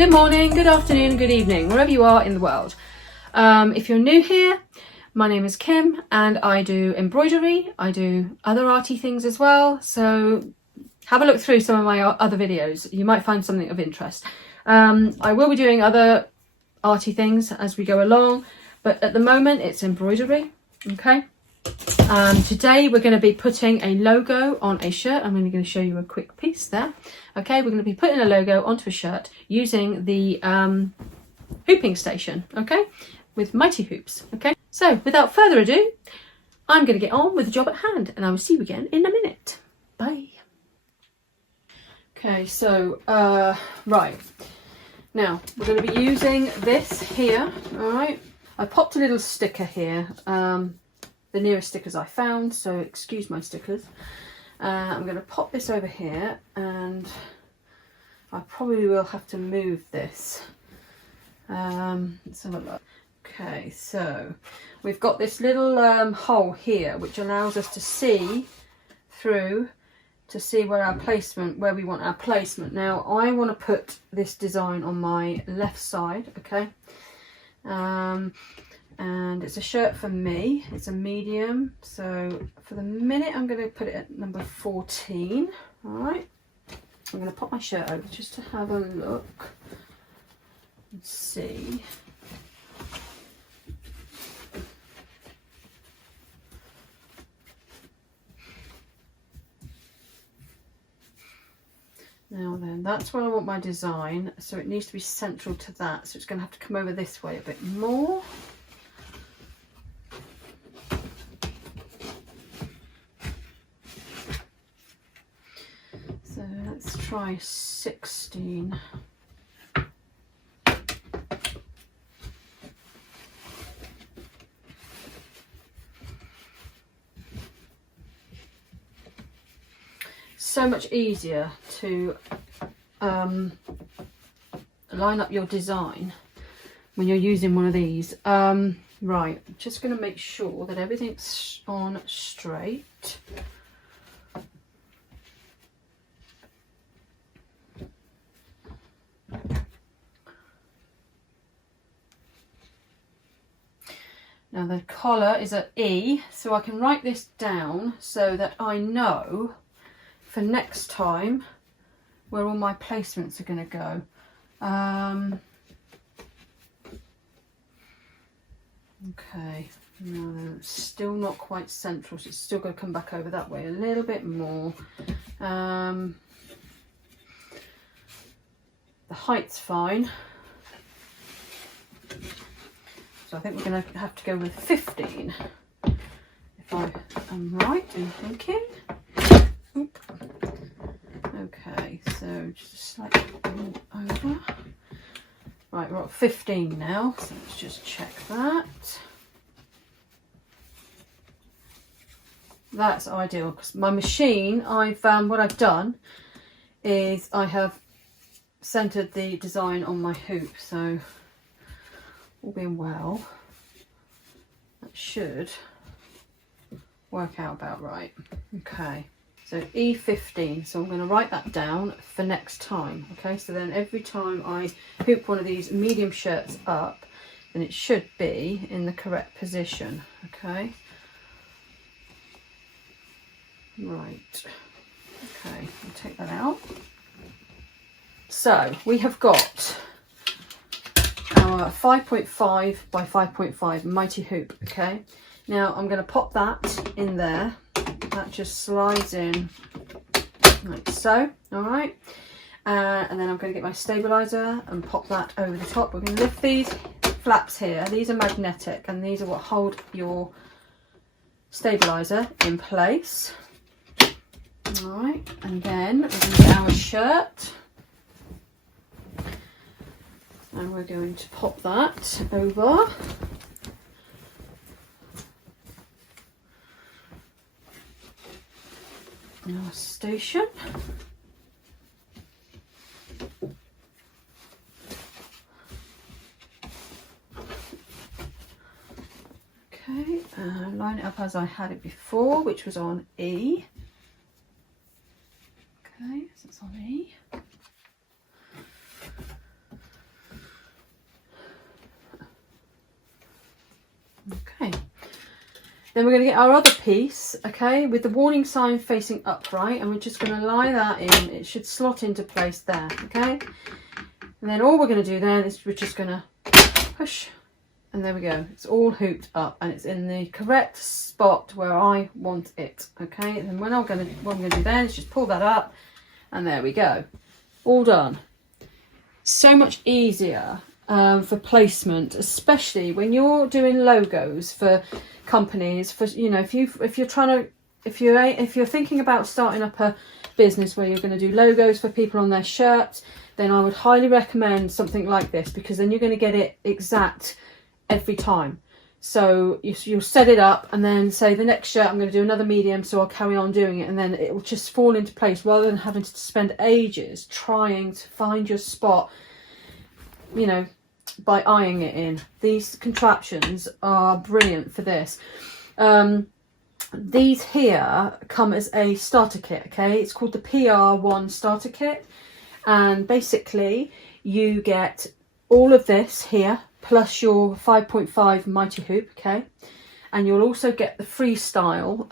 Good morning, good afternoon, good evening, wherever you are in the world. If you're new here, my name is Kim and I do embroidery. I do other arty things as well, so have a look through some of my other videos. You might find something of interest. I will be doing other arty things as we go along, but at the moment it's embroidery. Okay. Today we're going to be putting a logo on a shirt. I'm only going to show you a quick piece there. Okay, we're going to be putting a logo onto a shirt using the hooping station, okay, with mighty hoops. Okay, so without further ado, I'm going to get on with the job at hand and I will see you again in a minute. Bye. Okay, so right now we're going to be using this here. All right, I popped a little sticker here, the nearest stickers I found, so excuse my stickers. I'm going to pop this over here and I probably will have to move this. Let's have a look. Okay, so we've got this little hole here which allows us to see through to see where we want our placement. Now I want to put this design on my left side, okay, and it's a shirt for me. It's a medium, so for the minute I'm going to put it at number 14. All right, I'm going to pop my shirt over just to have a look and see. Now then, that's where I want my design, so it needs to be central to that, so it's going to have to come over this way a bit more. So let's try 16. So much easier to line up your design when you're using one of these. Right, I'm just going to make sure that everything's on straight. Now the collar is at E, so I can write this down so that I know for next time where all my placements are going to go. Okay, no, it's still not quite central, so it's still going to come back over that way a little bit more. The height's fine, so I think we're going to have to go with 15 if I am right in thinking. Okay, so just slightly over. Right, we're at 15 now, so let's just check that. That's ideal because my machine, what I've done is I have centered the design on my hoop, so all being well, that should work out about right. Okay. So E15, so I'm going to write that down for next time, okay? So then every time I hoop one of these medium shirts up, then it should be in the correct position, okay? Right, okay, I'll take that out. So we have got our 5.5 by 5.5 mighty hoop, okay? Now I'm going to pop that in there. That just slides in like so, all right, and then I'm going to get my stabilizer and pop that over the top. We're going to lift these flaps here. These are magnetic and these are what hold your stabilizer in place. All right, and then we're going to get our shirt and we're going to pop that over. Our station. Okay, line it up as I had it before, which was on E. Okay, so it's on E. Then we're going to get our other piece, okay, with the warning sign facing upright, and we're just going to lie that in. It should slot into place there, okay. And then all we're going to do then is we're just going to push, and there we go. It's all hooped up and it's in the correct spot where I want it, okay. And what I'm going to do then is just pull that up, and there we go. All done. So much easier for placement, especially when you're doing logos for companies. For, you know, if you're thinking about starting up a business where you're going to do logos for people on their shirts, then I would highly recommend something like this, because then you're going to get it exact every time. So you'll set it up, and then say the next shirt I'm going to do another medium, so I'll carry on doing it, and then it will just fall into place rather than having to spend ages trying to find your spot, you know, by eyeing it in. These contraptions are brilliant for this. These here come as a starter kit, okay. It's called the PR1 starter kit, and basically you get all of this here plus your 5.5 mighty hoop, okay, and you'll also get the freestyle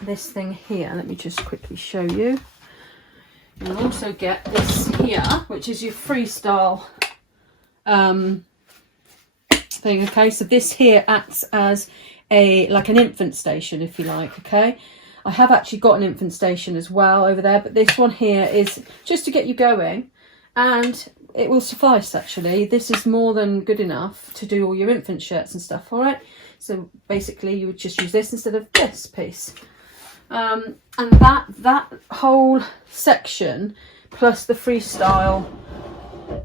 this thing here. Let me just quickly show you. You'll also get this here, which is your freestyle thing, okay. So this here acts as like an infant station, if you like, okay. I have actually got an infant station as well over there, but this one here is just to get you going, and it will suffice. Actually, this is more than good enough to do all your infant shirts and stuff. All right, so basically you would just use this instead of this piece, and that whole section plus the freestyle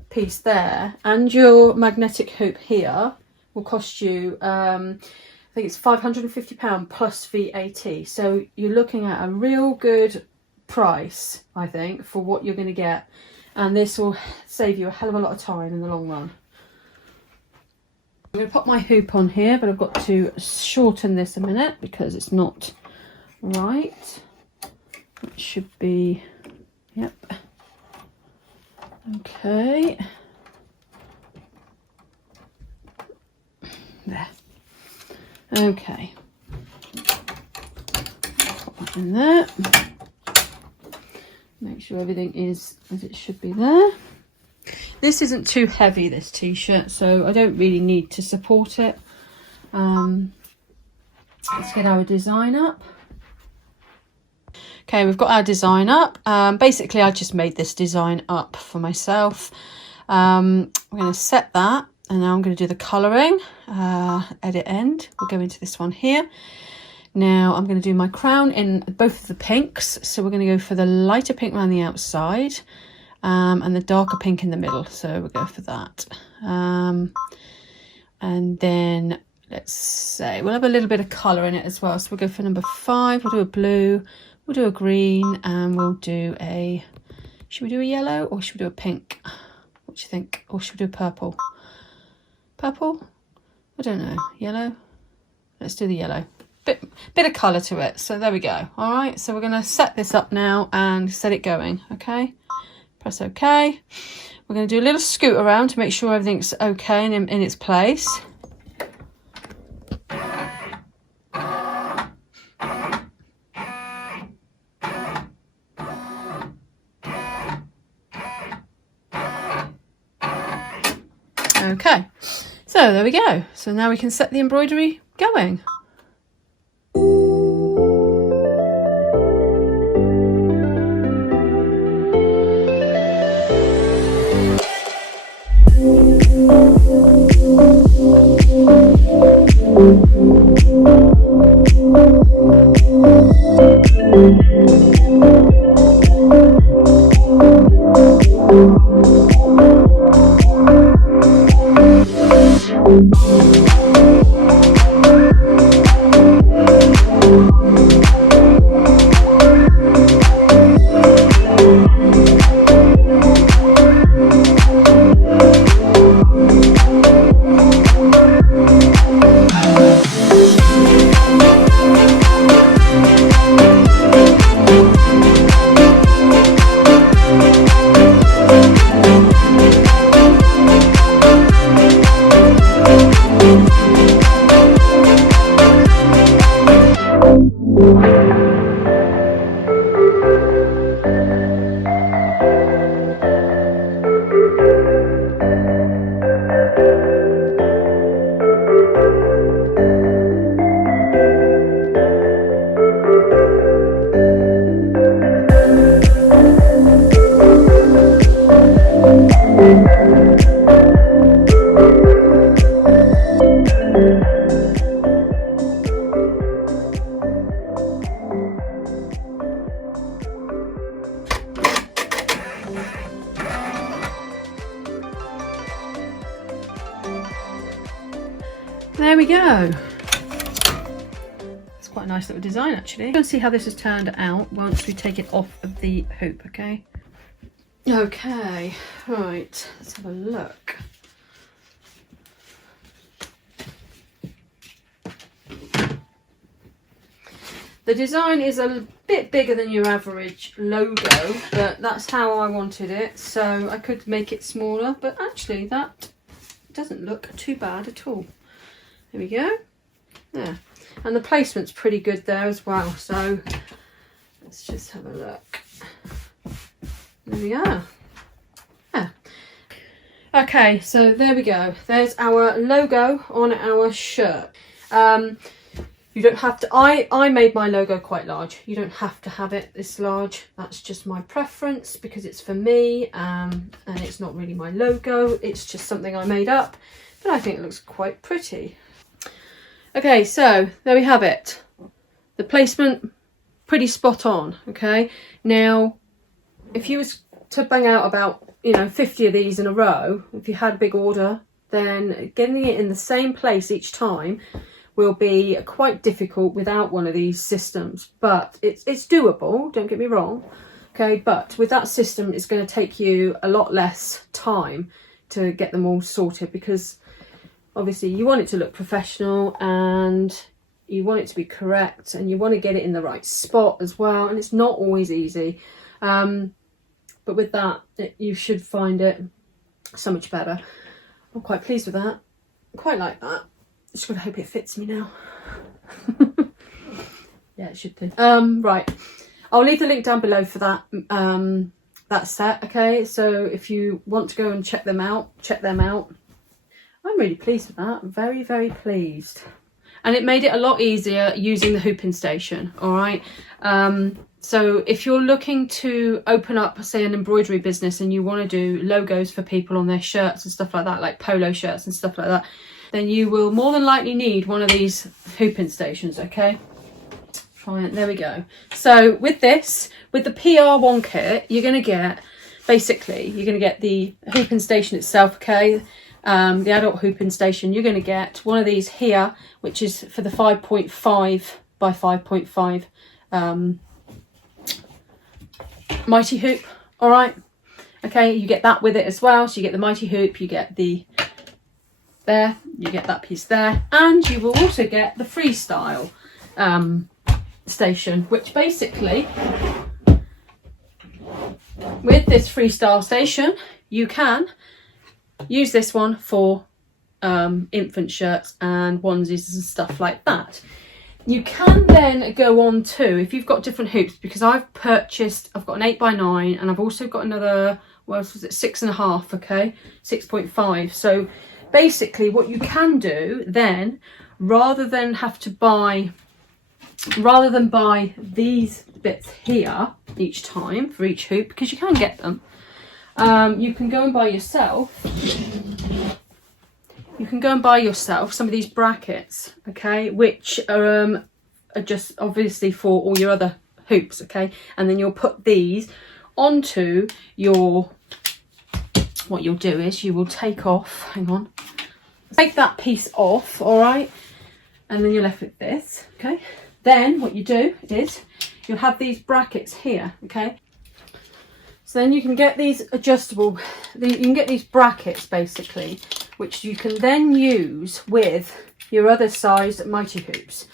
piece there and your magnetic hoop here will cost you I think it's £550 plus VAT. So you're looking at a real good price, I think, for what you're going to get, and this will save you a hell of a lot of time in the long run. I'm going to put my hoop on here, but I've got to shorten this a minute because it's not right. It should be, yep. Okay. There. Okay. Put that in there. Make sure everything is as it should be there. This isn't too heavy, this t-shirt, so I don't really need to support it. Let's get our design up. Okay, we've got our design up. Basically, I just made this design up for myself. I'm going to set that, and now I'm going to do the colouring. Edit end. We'll go into this one here. Now I'm going to do my crown in both of the pinks. So we're going to go for the lighter pink around the outside and the darker pink in the middle. So we'll go for that. And then let's say we'll have a little bit of colour in it as well. So we'll go for number 5. We'll do a blue. We'll do a green, and we'll do a, should we do a yellow or should we do a pink? What do you think? Or should we do a purple? Purple? I don't know. Yellow? Let's do the yellow. Bit of colour to it. So there we go. All right. So we're going to set this up now and set it going. Okay. Press OK. We're going to do a little scoot around to make sure everything's okay and in its place. Okay, so there we go. So now we can set the embroidery going. quite a nice little design actually. Let's see how this has turned out once we take it off of the hoop, okay? Okay, right, let's have a look. The design is a bit bigger than your average logo, but that's how I wanted it. So I could make it smaller, but actually that doesn't look too bad at all. There we go. Yeah, and the placement's pretty good there as well. So let's just have a look. There we are. Yeah. Okay, so there we go. There's our logo on our shirt. You don't have to, I made my logo quite large. You don't have to have it this large. That's just my preference because it's for me, and it's not really my logo. It's just something I made up, but I think it looks quite pretty. Okay, so there we have it. The placement, pretty spot on, okay? Now, if you was to bang out about, you know, 50 of these in a row, if you had a big order, then getting it in the same place each time will be quite difficult without one of these systems, but it's doable, don't get me wrong, okay? But with that system, it's going to take you a lot less time to get them all sorted, because obviously you want it to look professional and you want it to be correct and you want to get it in the right spot as well, and it's not always easy, but with that you should find it so much better. I'm quite pleased with that. I quite like that. Just gotta hope it fits me now. Yeah, it should do. Right, I'll leave the link down below for that that set, okay? So if you want to go and check them out, check them out. I'm really pleased with that. Very, very pleased. And it made it a lot easier using the hooping station, all right? So if you're looking to open up, say, an embroidery business and you want to do logos for people on their shirts and stuff like that, like polo shirts and stuff like that, then you will more than likely need one of these hooping stations, okay? Fine, there we go. So with this, with the PR1 kit, you're going to get, basically, you're going to get the hooping station itself, okay? The adult hooping station, you're going to get one of these here, which is for the 5.5 by 5.5 mighty hoop, all right? Okay, you get that with it as well. So you get the mighty hoop, you get the there, you get that piece there, and you will also get the freestyle station, which basically, with this freestyle station, you can use this one for infant shirts and onesies and stuff like that. You can then go on to, if you've got different hoops, because I've got an 8x9 and I've also got another, what else was it, 6.5, okay, 6.5. So basically what you can do then, rather than buy these bits here each time for each hoop, because you can get them, you can go and buy yourself some of these brackets, okay, which are just obviously for all your other hoops, okay, and then you'll put these onto your, what you'll do is you will take that piece off, all right, and then you're left with this, okay. Then what you do is you'll have these brackets here, okay. So then you can get these adjustable, you can get these brackets basically, which you can then use with your other size mighty hoops.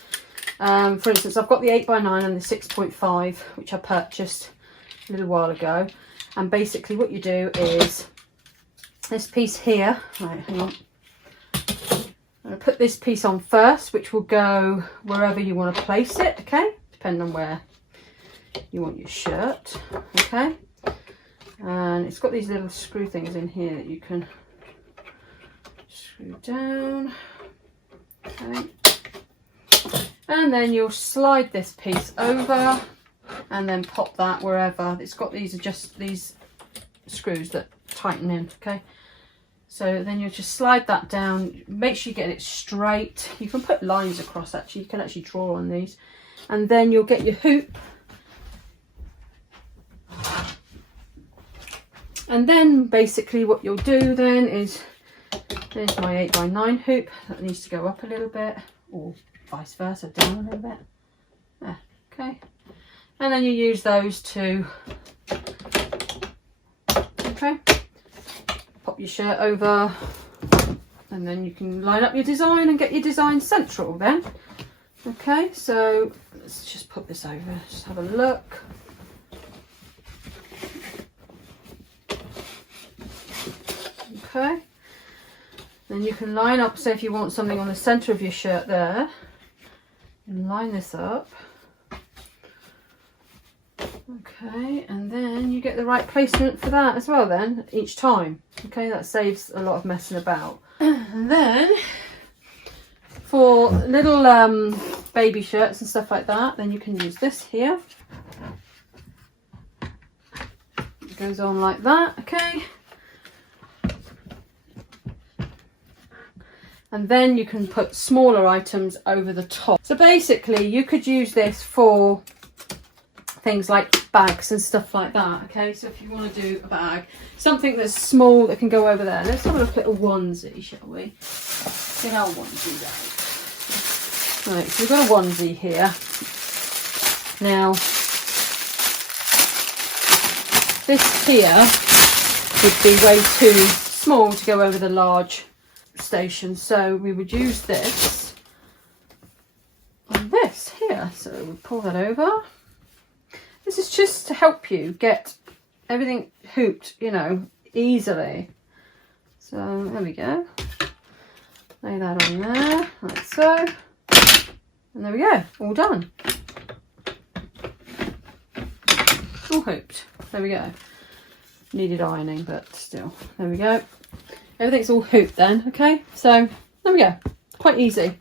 For instance, I've got the 8x9 and the 6.5, which I purchased a little while ago. And basically what you do is this piece here, right, hang on. I'm going to put this piece on first, which will go wherever you want to place it, okay? Depending on where you want your shirt, okay? And it's got these little screw things in here that you can screw down, okay, and then you'll slide this piece over and then pop that wherever. It's got these these screws that tighten in, okay, so then you'll just slide that down, make sure you get it straight. You can put lines across, actually you can actually draw on these, and then you'll get your hoop. And then basically what you'll do then is, there's my 8x9 hoop that needs to go up a little bit, or vice versa, down a little bit. There, okay. And then you use those to, okay, pop your shirt over, and then you can line up your design and get your design central then. Okay, so let's just put this over, just have a look. Okay, then you can line up, say if you want something on the centre of your shirt there, and line this up. Okay, and then you get the right placement for that as well then, each time. Okay, that saves a lot of messing about. And then, for little baby shirts and stuff like that, then you can use this here. It goes on like that, okay. And then you can put smaller items over the top. So basically you could use this for things like bags and stuff like that. Okay, so if you want to do a bag, something that's small that can go over there. Let's have a look at a onesie, shall we? Get our onesie bag. Right, so we've got a onesie here. Now, this here would be way too small to go over the large station, so we would use this on this here. So we'll pull that over. This is just to help you get everything hooped, you know, easily. So there we go. Lay that on there, like so. And there we go, all done. All hooped. There we go. Needed ironing, but still, there we go. Everything's all hooped then, okay? So there we go, quite easy.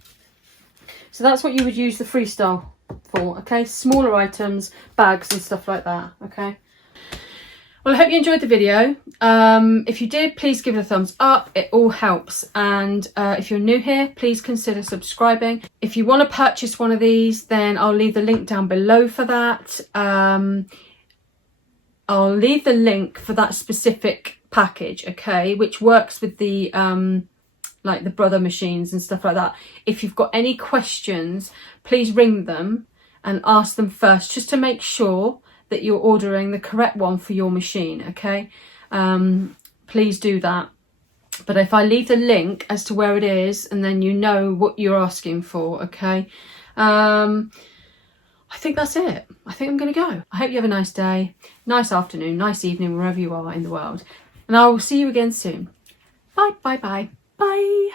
So that's what you would use the freestyle for, okay? Smaller items, bags and stuff like that, okay? Well, I hope you enjoyed the video. If you did, please give it a thumbs up. It all helps. And if you're new here, please consider subscribing. If you want to purchase one of these, then I'll leave the link down below for that. I'll leave the link for that specific package, okay, which works with the like the brother machines and stuff like that. If you've got any questions, please ring them and ask them first, just to make sure that you're ordering the correct one for your machine, okay? Please do that. But if I leave the link as to where it is, and then you know what you're asking for, okay? I think that's it. I think I'm going to go. I hope you have a nice day, nice afternoon, nice evening, wherever you are in the world. And I will see you again soon. Bye, bye, bye, bye.